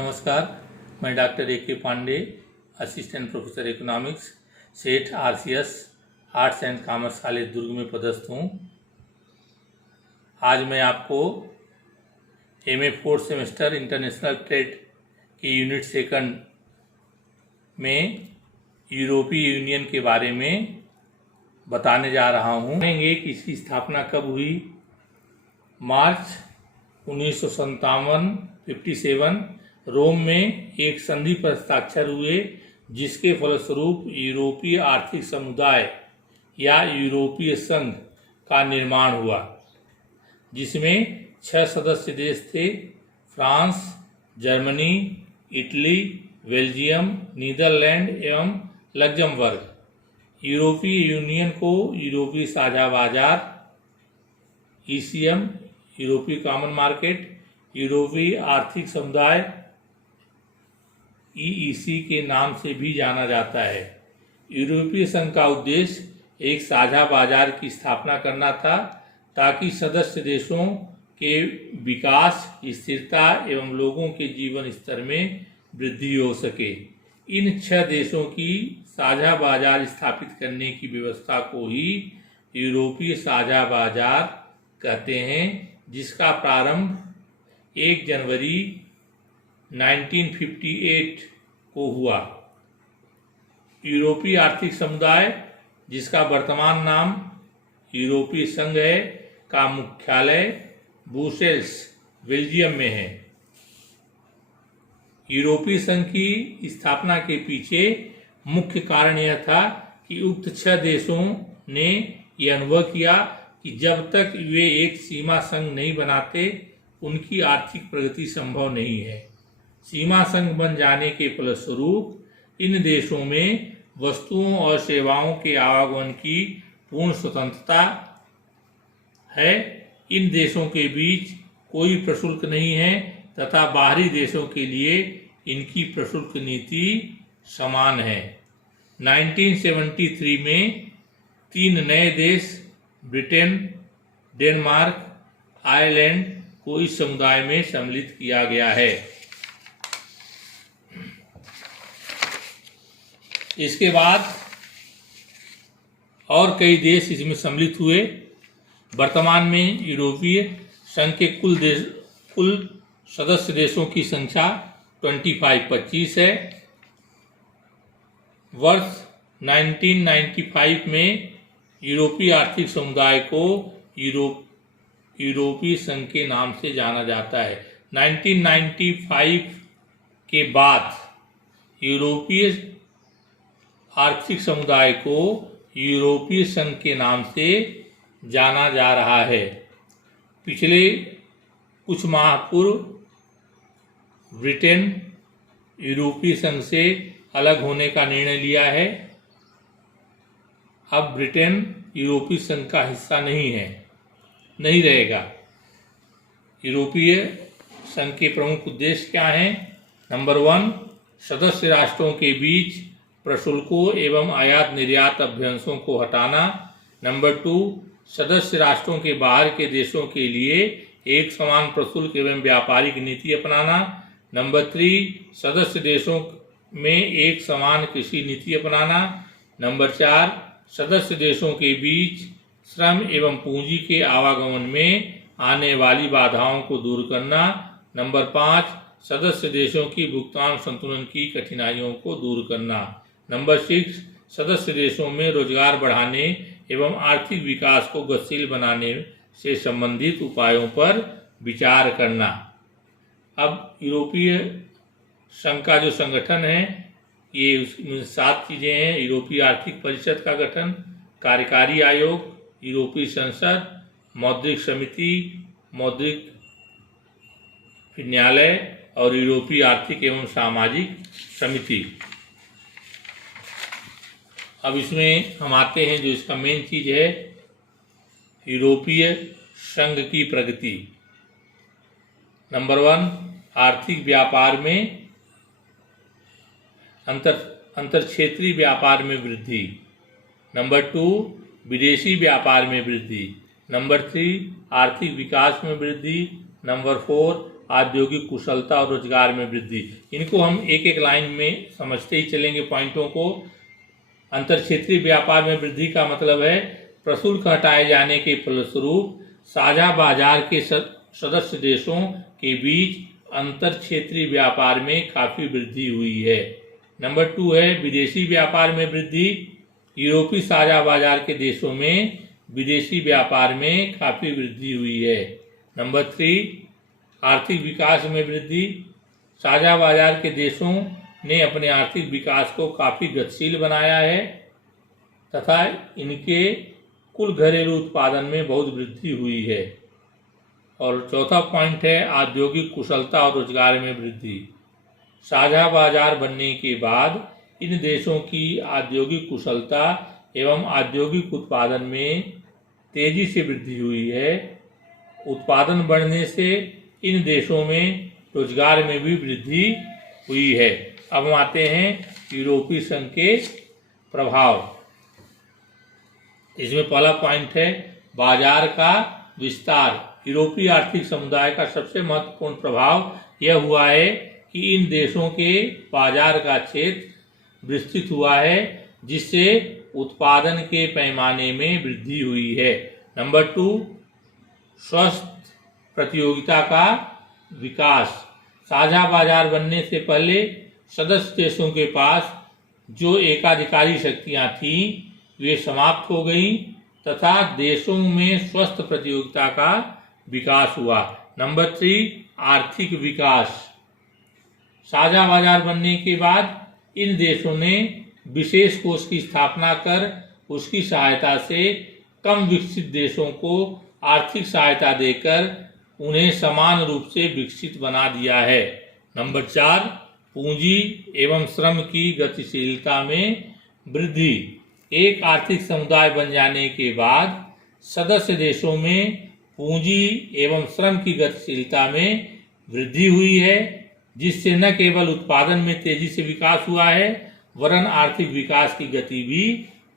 नमस्कार, मैं doctor AK. Pandey, assistant professor economics, Seth RCS arts and commerce college Durg में पदस्थ हूँ। आज मैं आपको MA fourth semester international trade की यूनिट सेकंड में यूरोपीय यूनियन के बारे में बताने जा रहा हूँ। जानेंगे कि इसकी स्थापना कब हुई। मार्च 1957 रोम में एक संधि पर हस्ताक्षर हुए, जिसके फलस्वरूप यूरोपीय आर्थिक समुदाय या यूरोपीय संघ का निर्माण हुआ, जिसमें 6 सदस्य देश थे: France, Germany, Italy, Belgium, Netherland एवं लक्जमबर्ग। यूरोपीय यूनियन को यूरोपीय साझा बाजार (ईसीएम), यूरोपीय कॉमन मार्केट, यूरोपीय आर्थिक समुदाय (ईईसी) के नाम से भी जाना जाता है। यूरोपीय संघ का उद्देश्य एक साझा बाजार की स्थापना करना था, ताकि सदस्य देशों के विकास, स्थिरता एवं लोगों के जीवन स्तर में वृद्धि हो सके। इन 6 देशों की साझा बाजार स्थापित करने की व्यवस्था को ही यूरोपीय साझा बाजार कहते हैं, जिसका प्रारंभ 1 जनवरी 1958 को हुआ। यूरोपीय आर्थिक समुदाय, जिसका वर्तमान नाम यूरोपीय संघ है, का मुख्यालय ब्रुसेल्स, बेल्जियम में है। यूरोपीय संघ की स्थापना के पीछे मुख्य कारण यह था कि उक्त 6 देशों ने यह अनुभव किया कि जब तक वे एक सीमा संघ नहीं बनाते, उनकी आर्थिक प्रगति संभव नहीं है। सीमा संघ बन जाने के फलस्वरूप इन देशों में वस्तुओं और सेवाओं के आवागमन की पूर्ण स्वतंत्रता है। इन देशों के बीच कोई प्रशुल्क नहीं है तथा बाहरी देशों के लिए इनकी प्रशुल्क नीति समान है। 1973 में 3 नए देश ब्रिटेन, डेनमार्क, आयरलैंड को इस समुदाय में सम्मिलित किया गया है। इसके बाद और कई देश इसमें सम्मिलित हुए। वर्तमान में यूरोपीय संघ के कुल सदस्य देशों की संख्या 25 है। वर्ष 1995 में यूरोपीय आर्थिक समुदाय को यूरोपीय संघ के नाम से जाना जाता है। 1995 के बाद यूरोपीय आर्थिक समुदाय को यूरोपीय संघ के नाम से जाना जा रहा है। पिछले कुछ माह पूर्व ब्रिटेन यूरोपीय संघ से अलग होने का निर्णय लिया है। अब ब्रिटेन यूरोपीय संघ का हिस्सा नहीं रहेगा। यूरोपीय संघ के प्रमुख उद्देश्य क्या हैं? नंबर 1, सदस्य राष्ट्रों के बीच प्रशुल्कों एवं आयात निर्यात अभ्यंशों को हटाना। नंबर 2, सदस्य राष्ट्रों के बाहर के देशों के लिए एक समान प्रशुल्क एवं व्यापारिक नीति अपनाना। नंबर 3, सदस्य देशों में एक समान कृषि नीति अपनाना। नंबर 4, सदस्य देशों के बीच श्रम एवं पूंजी के आवागमन में आने वाली बाधाओं को दूर करना। नंबर 5, सदस्य देशों की भुगतान संतुलन की कठिनाइयों को दूर करना। नंबर 6, सदस्य देशों में रोजगार बढ़ाने एवं आर्थिक विकास को गतिशील बनाने से संबंधित उपायों पर विचार करना। अब यूरोपीय संघ का जो संगठन है, ये उसमें 7 चीजें हैं: यूरोपीय आर्थिक परिषद का गठन, कार्यकारी आयोग, यूरोपीय संसद, मौद्रिक समिति, मौद्रिक न्यायालय और यूरोपीय आर्थिक एवं सामाजिक समिति। अब इसमें हम आते हैं, जो इसका मेन चीज है, यूरोपीय संघ की प्रगति। नंबर 1, आर्थिक व्यापार में अंतर क्षेत्रीय व्यापार में वृद्धि। नंबर 2, विदेशी व्यापार में वृद्धि। नंबर 3, आर्थिक विकास में वृद्धि। नंबर 4, औद्योगिक कुशलता और रोजगार में वृद्धि। इनको हम एक एक लाइन में समझते ही चलेंगे पॉइंटों को। अंतर क्षेत्रीय व्यापार में वृद्धि का मतलब है प्रशुल्क हटाए जाने के फलस्वरूप साझा बाजार के सदस्य देशों के बीच अंतर क्षेत्रीय व्यापार में काफी वृद्धि हुई है। नंबर 2 है विदेशी व्यापार में वृद्धि। यूरोपीय साझा बाजार के देशों में विदेशी व्यापार में काफी वृद्धि हुई है। नंबर 3 आर्थिक विकास में वृद्धि। साझा बाजार के देशों ने अपने आर्थिक विकास को काफी गतिशील बनाया है तथा इनके कुल घरेलू उत्पादन में बहुत वृद्धि हुई है। और चौथा पॉइंट है औद्योगिक कुशलता और रोजगार में वृद्धि। साझा बाजार बनने के बाद इन देशों की औद्योगिक कुशलता एवं औद्योगिक उत्पादन में तेजी से वृद्धि हुई है। उत्पादन बढ़ने से इन देशों में रोजगार में भी वृद्धि हुई है। अब हम आते हैं यूरोपीय संघ के प्रभाव। इसमें पहला पॉइंट है बाजार का विस्तार। यूरोपीय आर्थिक समुदाय का सबसे महत्वपूर्ण प्रभाव यह हुआ है कि इन देशों के बाजार का क्षेत्र विस्तृत हुआ है जिससे उत्पादन के पैमाने में वृद्धि हुई है। नंबर 2 स्वस्थ प्रतियोगिता का विकास। साझा बाजार बनने से पहले सदस्य देशों के पास जो एकाधिकारी शक्तियां थीं वे समाप्त हो गईं तथा देशों में स्वस्थ प्रतियोगिता का विकास हुआ। नंबर 3 आर्थिक विकास। साझा बाजार बनने के बाद इन देशों ने विशेष कोष की स्थापना कर उसकी सहायता से कम विकसित देशों को आर्थिक सहायता देकर उन्हें समान रूप से विकसित बना दिया है। नंबर 4 पूंजी एवं श्रम की गतिशीलता में वृद्धि। एक आर्थिक समुदाय बन जाने के बाद सदस्य देशों में पूंजी एवं श्रम की गतिशीलता में वृद्धि हुई है जिससे न केवल उत्पादन में तेजी से विकास हुआ है वरन आर्थिक विकास की गति भी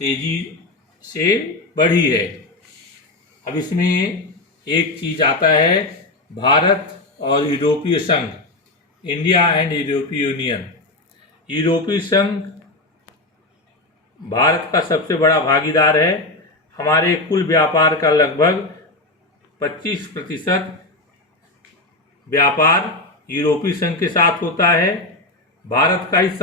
तेजी से बढ़ी है। अब इसमें एक चीज आता है भारत और यूरोपीय संघ, इंडिया एंड यूरोपीय यूनियन। यूरोपीय संघ भारत का सबसे बड़ा भागीदार है। हमारे कुल व्यापार का लगभग 25% व्यापार यूरोपीय संघ के साथ होता है। भारत का इस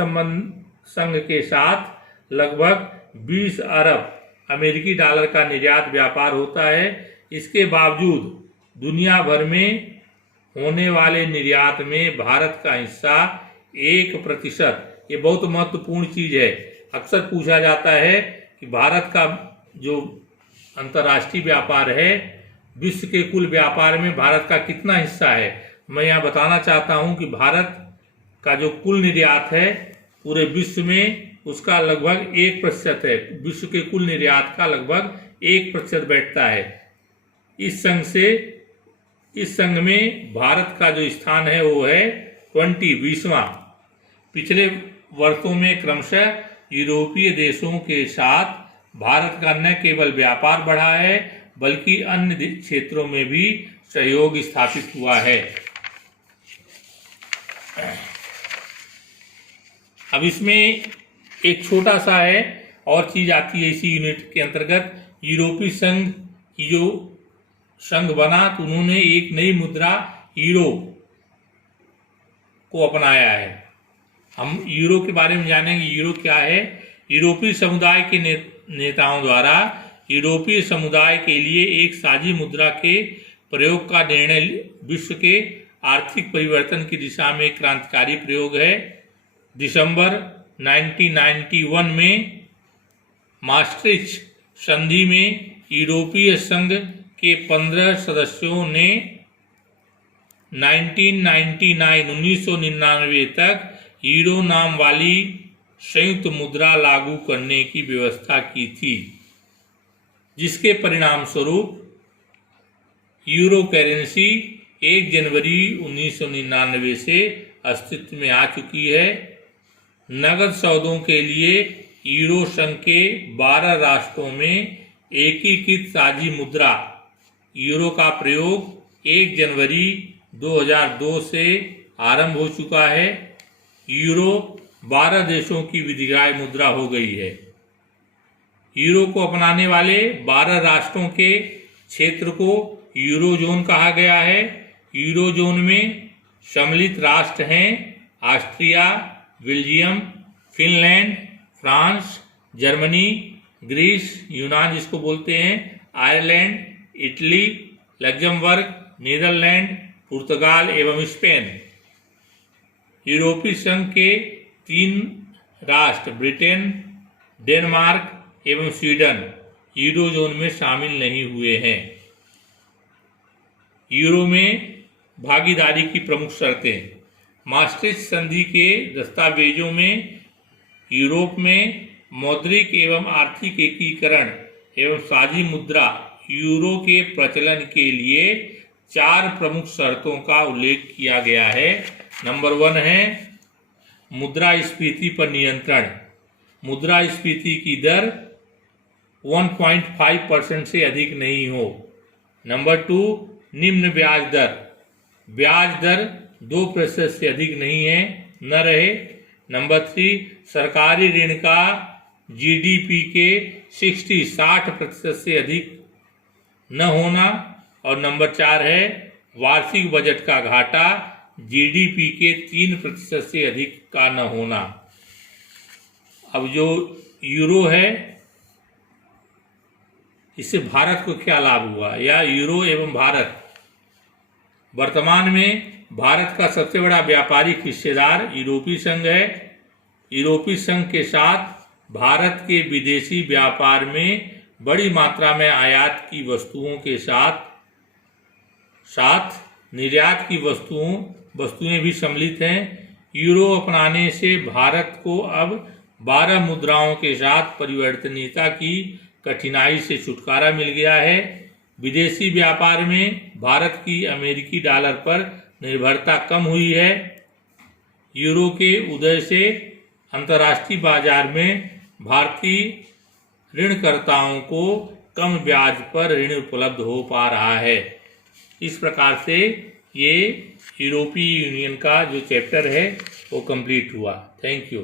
संघ के साथ लगभग 20 अरब अमेरिकी डॉलर का निर्यात व्यापार होता है। इसके बावजूद दुनिया भर में होने वाले निर्यात में भारत का हिस्सा 1%। ये बहुत महत्वपूर्ण चीज है। अक्सर पूछा जाता है कि भारत का जो अंतर्राष्ट्रीय व्यापार है विश्व के कुल व्यापार में भारत का कितना हिस्सा है। मैं यहाँ बताना चाहता हूँ कि भारत का जो कुल निर्यात है पूरे विश्व में उसका लगभग 1% है। विश्व के कुल निर्यात का लगभग 1% बैठता है। इस संघ में भारत का जो स्थान है वो है 20वां। पिछले वर्षों में क्रमशः यूरोपीय देशों के साथ भारत का न केवल व्यापार बढ़ा है बल्कि अन्य क्षेत्रों में भी सहयोग स्थापित हुआ है। अब इसमें एक छोटा सा है और चीज आती है इसी यूनिट के अंतर्गत। यूरोपीय संघ की जो संघ बना तो उन्होंने एक नई मुद्रा यूरो को अपनाया है। हम यूरो के बारे में जानेंगे। यूरो क्या है? यूरोपीय समुदाय के नेताओं द्वारा यूरोपीय समुदाय के लिए एक साझी मुद्रा के प्रयोग का निर्णय विश्व के आर्थिक परिवर्तन की दिशा में एक क्रांतिकारी प्रयोग है। दिसंबर 1991 में maastricht संधि में यूरोपीय संघ के 15 सदस्यों ने 1999 तक यूरो नाम वाली संयुक्त मुद्रा लागू करने की व्यवस्था की थी, जिसके परिणाम स्वरूप यूरो करेंसी 1 जनवरी 1999 से अस्तित्व में आ चुकी है। नगद सौदों के लिए यूरो संघ के 12 राष्ट्रों में एकीकृत साझी मुद्रा यूरो का प्रयोग 1 जनवरी 2002 से आरंभ हो चुका है। यूरो 12 देशों की विधिग्राह्य मुद्रा हो गई है। यूरो को अपनाने वाले 12 राष्ट्रों के क्षेत्र को यूरोजोन कहा गया है। यूरोजोन में सम्मिलित राष्ट्र हैं Austria, Belgium, Finland, France, Germany, Greece, यूनान जिसको बोलते हैं, आयरलैंड, इटली, लग्जमबर्ग, नीदरलैंड, पुर्तगाल एवं स्पेन। यूरोपीय संघ के 3 राष्ट्र ब्रिटेन, डेनमार्क एवं स्वीडन यूरोजोन में शामिल नहीं हुए हैं। यूरो में भागीदारी की प्रमुख शर्तें। maastricht संधि के दस्तावेजों में यूरोप में मौद्रिक एवं आर्थिक एकीकरण एवं साझी मुद्रा यूरो के प्रचलन के लिए 4 प्रमुख शर्तों का उल्लेख किया गया है। नंबर 1 है मुद्रास्फीति पर नियंत्रण। मुद्रास्फीति की दर 1.5% से अधिक नहीं हो। नंबर 2 निम्न ब्याज दर। ब्याज दर 2% से अधिक नहीं है न रहे। नंबर 3 सरकारी ऋण का जीडीपी के 60% से अधिक न होना। और नंबर 4 है वार्षिक बजट का घाटा जीडीपी के 3% से अधिक का न होना। अब जो यूरो है इससे भारत को क्या लाभ हुआ, या यूरो एवं भारत। वर्तमान में भारत का सबसे बड़ा व्यापारिक हिस्सेदार यूरोपीय संघ है। यूरोपीय संघ के साथ भारत के विदेशी व्यापार में बड़ी मात्रा में आयात की वस्तुओं के साथ साथ निर्यात की वस्तुएं भी सम्मिलित हैं। यूरो अपनाने से भारत को अब 12 मुद्राओं के साथ परिवर्तनीयता की कठिनाई से छुटकारा मिल गया है। विदेशी व्यापार में भारत की अमेरिकी डॉलर पर निर्भरता कम हुई है। यूरो के उदय से अंतर्राष्ट्रीय बाजार में भारतीय ऋणकर्ताओं को कम ब्याज पर ऋण उपलब्ध हो पा रहा है। इस प्रकार से ये यूरोपीय यूनियन का जो चैप्टर है वो कंप्लीट हुआ। Thank you.